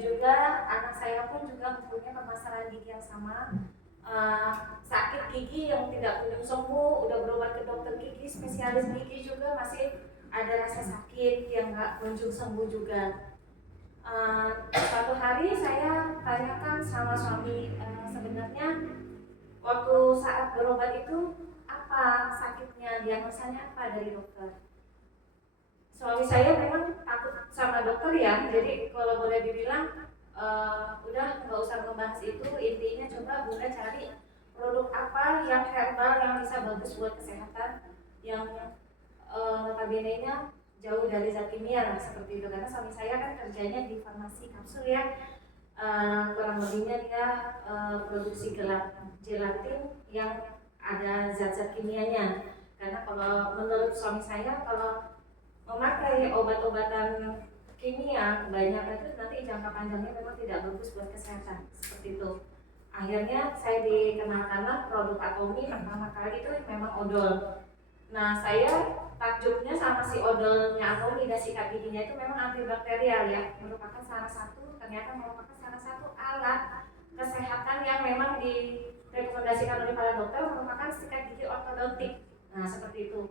juga anak saya pun juga mempunyai permasalahan gigi yang sama. Sakit gigi yang tidak kunjung sembuh, udah berobat ke dokter gigi, spesialis gigi juga masih ada rasa sakit yang nggak kunjung sembuh juga. Suatu hari saya tanyakan sama suami, sebenarnya waktu saat berobat itu apa sakitnya, diagnosanya apa dari dokter. Suami saya memang takut sama dokter ya, jadi kalau boleh dibilang udah nggak usah membahas itu, intinya coba Bunda cari produk apa yang herbal yang bisa bagus buat kesehatan, yang notabene-nya jauh dari zat kimia lah seperti itu. Karena suami saya kan kerjanya di farmasi kapsul ya, kurang lebihnya dia produksi gelatin yang ada zat-zat kimianya. Karena kalau menurut suami saya, kalau memakai obat-obatan kimia kebanyakan itu nanti jangka panjangnya memang tidak bagus buat kesehatan seperti itu. Akhirnya saya dikenalkanlah produk Atomi pertama kali itu memang odol. Nah saya takjubnya sama si odolnya Atomi dan sikat giginya itu memang antibakterial ya, merupakan salah satu alat kesehatan yang memang direkomendasikan oleh para dokter, merupakan sikat gigi ortodontik. Nah seperti itu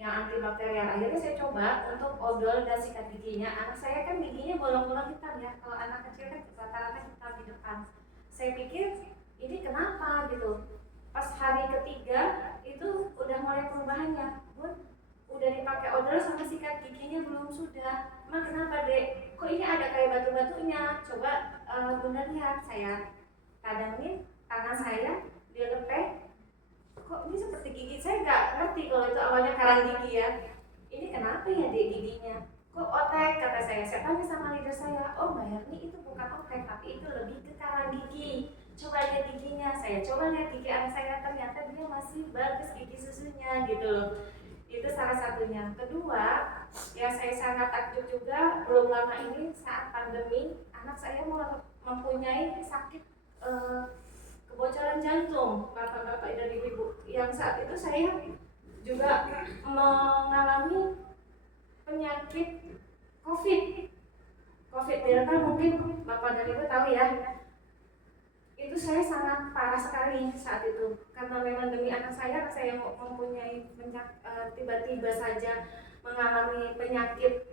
yang antibakterial. Akhirnya saya coba untuk odol dan sikat giginya. Anak saya kan giginya bolong-bolong hitam ya, kalau anak kecil kan rata-rata hitam di depan. Saya pikir ini kenapa gitu. Pas hari ketiga itu udah mulai perubahannya. Bun, udah dipakai odol sama sikat giginya belum sudah. Emang kenapa dek? Kok ini ada kayak batu-batunya? Coba Bunda lihat, saya kadangin tangan saya dilepeh. Kok ini seperti gigi, saya nggak ngerti kalau itu awalnya karang gigi ya. Ini kenapa ya di giginya? Kok otek, kata saya tanya sama leader saya. Oh Mbak Herni, itu bukan otek, tapi itu lebih ke karang gigi. Coba lihat giginya, saya coba lihat gigi anak saya, ternyata dia masih bagus gigi susunya gitu loh. Itu salah satunya. Kedua, yang saya sangat takjub juga, belum lama ini saat pandemi, anak saya mempunyai sakit kebocoran jantung, bapak-bapak dan ibu-ibu. Yang saat itu saya juga mengalami penyakit COVID Delta, mungkin bapak dan ibu tahu ya. Itu saya sangat parah sekali saat itu, karena memang demi anak saya mempunyai tiba-tiba saja mengalami penyakit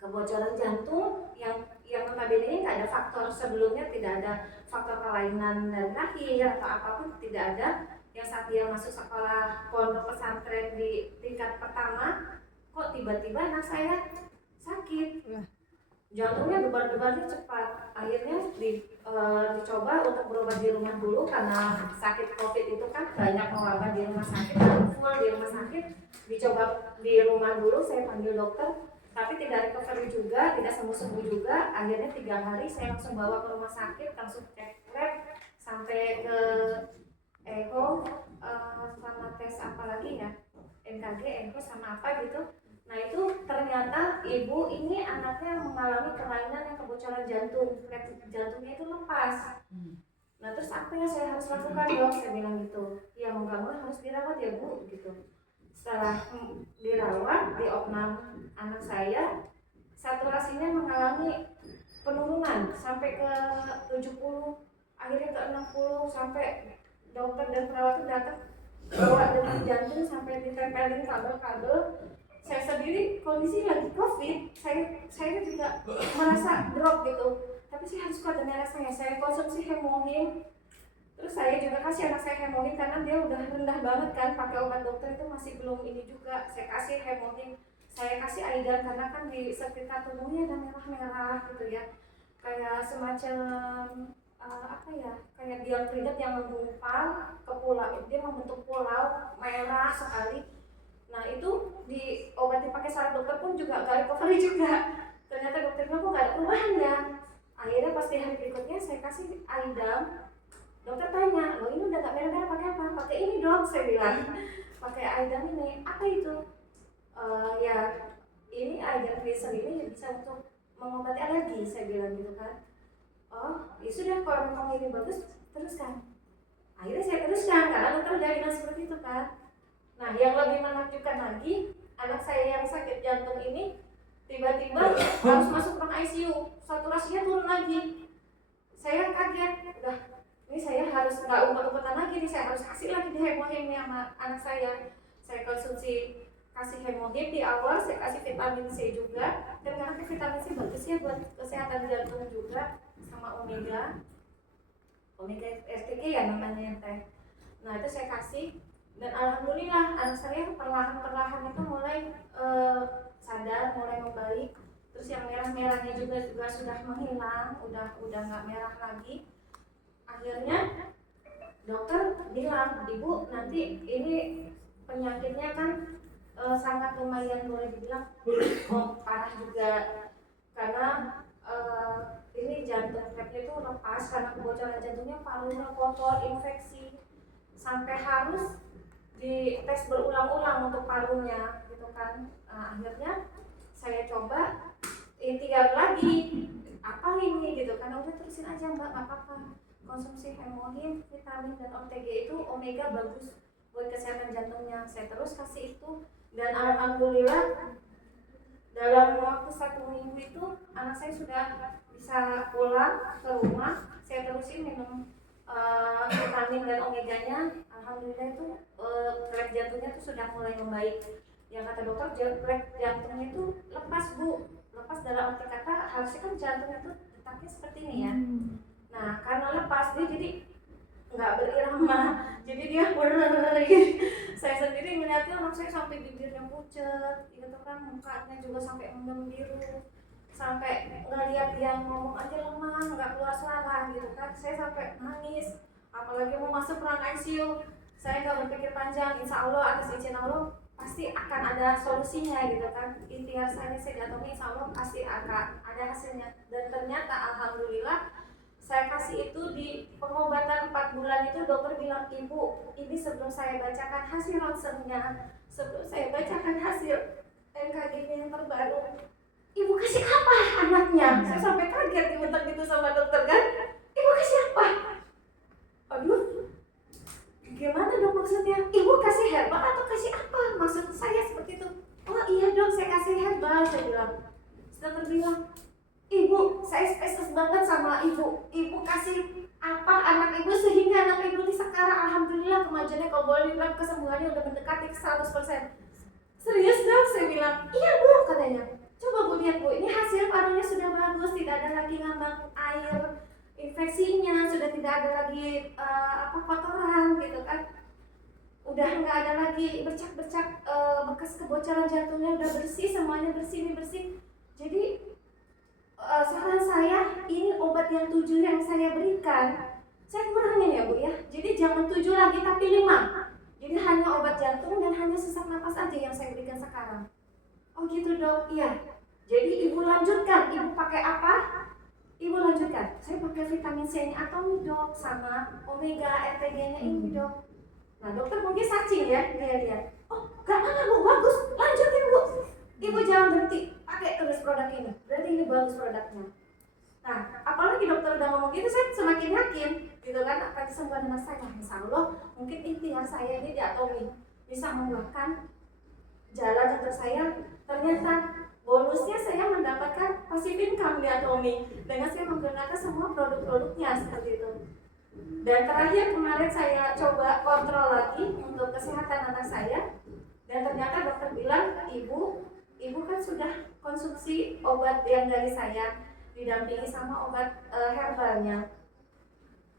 kebocoran jantung yang notabene nggak ada faktor sebelumnya, tidak ada faktor kelainan dari lahir atau apapun, tidak ada. Yang saat dia masuk sekolah pondok pesantren di tingkat pertama, kok tiba-tiba anak saya sakit, jantungnya debar-debarnya cepat. Akhirnya dicoba untuk berobat di rumah dulu, karena sakit COVID itu kan banyak mewabah di rumah sakit, full di rumah sakit. Dicoba di rumah dulu, saya panggil dokter, tapi tidak recovery juga, tidak sembuh-sembuh juga. Akhirnya 3 hari saya langsung bawa ke rumah sakit, langsung cek lab sampai ke echo, sama tes apa lagi ya, NKG, echo sama apa gitu. Nah itu ternyata ibu ini anaknya mengalami kelainan yang kebocoran jantung, jantungnya itu lepas. Nah terus apa yang saya harus lakukan dok? Saya bilang gitu, ya mau gak mau harus dirawat ya bu gitu. Setelah dirawat, diopnam anak saya, saturasinya mengalami penurunan sampai ke 70, akhirnya ke 60, sampai dokter dan perawat itu datang bawa detak jantung sampai ditempelin kabel-kabel. Saya sendiri kondisi lagi COVID, saya juga merasa drop gitu, tapi saya harus kuat demi anak saya konsumsi hemohin. Terus saya juga kasih anak saya hemohin karena dia udah rendah banget kan, pakai obat dokter itu masih belum ini juga. Saya kasih hemohin, saya kasih Aidan karena kan di sekitar tubuhnya ada merah-merah gitu ya, kayak semacam apa ya, kayak biang keringat yang menggumpal ke pulau, dia membentuk pulau merah sekali. Nah itu diobati pakai saran dokter pun juga gak recovery juga. Ternyata dokternya kok gak ada perubahan ya. Akhirnya pas di hari berikutnya saya kasih Aidam. Dokter tanya, lo ini udah gak merah-merah pakai apa? Pakai ini dok, saya bilang. Pakai Aidam ini. Apa itu? Ya ini Aidam Cleanser ini bisa untuk mengobati alergi, saya bilang gitu kan. Oh ya sudah, kalau memang ini bagus teruskan. Akhirnya saya teruskan karena dokter udah bilang seperti itu kan. Nah yang lebih menakjubkan lagi, anak saya yang sakit jantung ini tiba-tiba harus masuk ruang ICU, saturasinya turun lagi. Saya kaget, udah ini saya harus nggak umpet-umpetan lagi nih, saya harus kasih lagi di hemohim nih sama anak saya. Saya konsumsi, kasih hemohim di awal, saya kasih vitamin C juga, dan karena vitamin C bagus ya buat kesehatan jantung juga, sama omega RTG ya namanya teh. Nah itu saya kasih, dan alhamdulillah anak saya perlahan-perlahan itu mulai sadar, mulai membaik. Terus yang merah-merahnya juga sudah menghilang, udah nggak merah lagi. Akhirnya dokter bilang, ibu nanti ini penyakitnya kan sangat lumayan, boleh dibilang parah juga, karena ini jantung flapnya itu lepas karena kebocoran jantungnya, parunya kotor, infeksi, sampai harus dites berulang-ulang untuk parunya gitu kan. Akhirnya saya coba ikhtiar lagi, apa ini gitu kan, udah terusin aja mbak, nggak apa-apa, konsumsi hemohim, vitamin dan OTG itu omega bagus buat kesehatan jantungnya. Saya terus kasih itu, dan alhamdulillah dalam waktu 1 minggu itu anak saya sudah bisa pulang ke rumah. Saya terusin minum vitamin dan omeganya. Alhamdulillah itu flap jantungnya itu sudah mulai membaik. Yang kata dokter, flap jantungnya itu lepas bu, lepas dalam arti kata harusnya kan jantungnya itu detaknya seperti ini ya. Nah karena lepas dia jadi nggak berirama, jadi dia saya sendiri melihatnya, anak saya sampai bibirnya pucat gitu kan, mukanya juga sampai membiru, sampai ngelihat dia ngomong aja lemah, nggak keluar suara gitu kan. Saya sampai nangis, apalagi mau masuk ruang ICU. Saya nggak berpikir panjang, insya Allah atas izin Allah pasti akan ada solusinya gitu kan. Ikhtiar saya Sedatomie insya Allah pasti akan ada hasilnya. Dan ternyata alhamdulillah saya kasih itu di pengobatan 4 bulan itu, dokter bilang, ibu ini sebelum saya bacakan hasil ronsennya, sebelum saya bacakan hasil EKG-nya yang terbaru, ibu kasih apa anaknya? Saya sampai kaget dibentak gitu sama dokter kan, ibu kasih apa? Aduh, gimana dok maksudnya? Ibu kasih herbal atau kasih apa? Maksud saya seperti itu. Oh iya dok, saya kasih herbal, saya bilang. Dokter bilang, ibu, saya spesies banget sama ibu. Ibu kasih apa anak ibu sehingga anak ibu ini sekarang alhamdulillah kemajuannya, kalau boleh dibilang kesembuhannya udah mendekati 100%. Serius dok? Saya bilang, iya bu, katanya. Coba bu lihat bu, ini hasil parunya sudah bagus, tidak ada lagi ngambang air infeksinya, sudah tidak ada lagi kotoran gitu kan. Udah nggak ada lagi bercak-bercak bekas kebocoran jantungnya, udah bersih, semuanya bersih, ini bersih. Jadi saran saya, ini obat yang 7 yang saya berikan, saya kurangin ya bu ya. Jadi jangan 7 lagi tapi 5. Jadi hanya obat jantung dan hanya sesak napas aja yang saya berikan sekarang. Oh gitu dok, iya. Jadi ibu lanjutkan, ibu pakai apa? Ibu lanjutkan, saya pakai vitamin C-nya Atomy dok, sama omega RTG-nya ini dok. Nah dokter mungkin searching ya, dia lihat, oh gak apa bu, bagus, lanjutin bu. Ibu jangan berhenti, pakai terus produk ini, berarti ini bagus produknya. Nah, apalagi dokter udah ngomong gitu, saya semakin yakin gitu kan, akan kesembuhan anak saya. Insya Allah, mungkin ikhtiar saya ini di Atomy bisa membuahkan jalan dokter saya. Ternyata bonusnya saya mendapatkan passive income di Atomy dengan saya menggunakan semua produk-produknya seperti itu. Dan terakhir kemarin saya coba kontrol lagi untuk kesehatan anak saya, dan ternyata dokter bilang, ibu kan sudah konsumsi obat yang dari saya, didampingi sama obat herbalnya.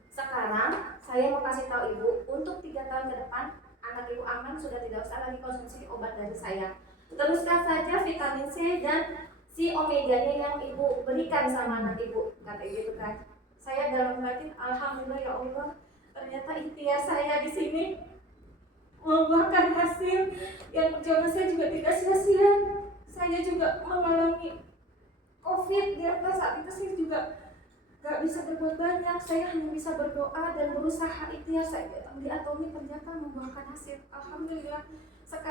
Sekarang saya mau kasih tahu ibu, untuk 3 tahun ke depan anak ibu aman, sudah tidak usah lagi konsumsi obat dari saya. Teruskan saja vitamin C dan si omeganya yang ibu berikan sama anak ibu, kata gitu kan. Saya dalam hati, alhamdulillah ya Allah, ternyata ikhtiar saya di sini membuahkan hasil. Yang perjuangan saya juga tidak sia-sia. Saya juga mengalami COVID, di atas saat itu saya juga gak bisa berbuat banyak. Saya hanya bisa berdoa dan berusaha ikhtiar saya datang di Atomy, ternyata membuahkan hasil. Alhamdulillah.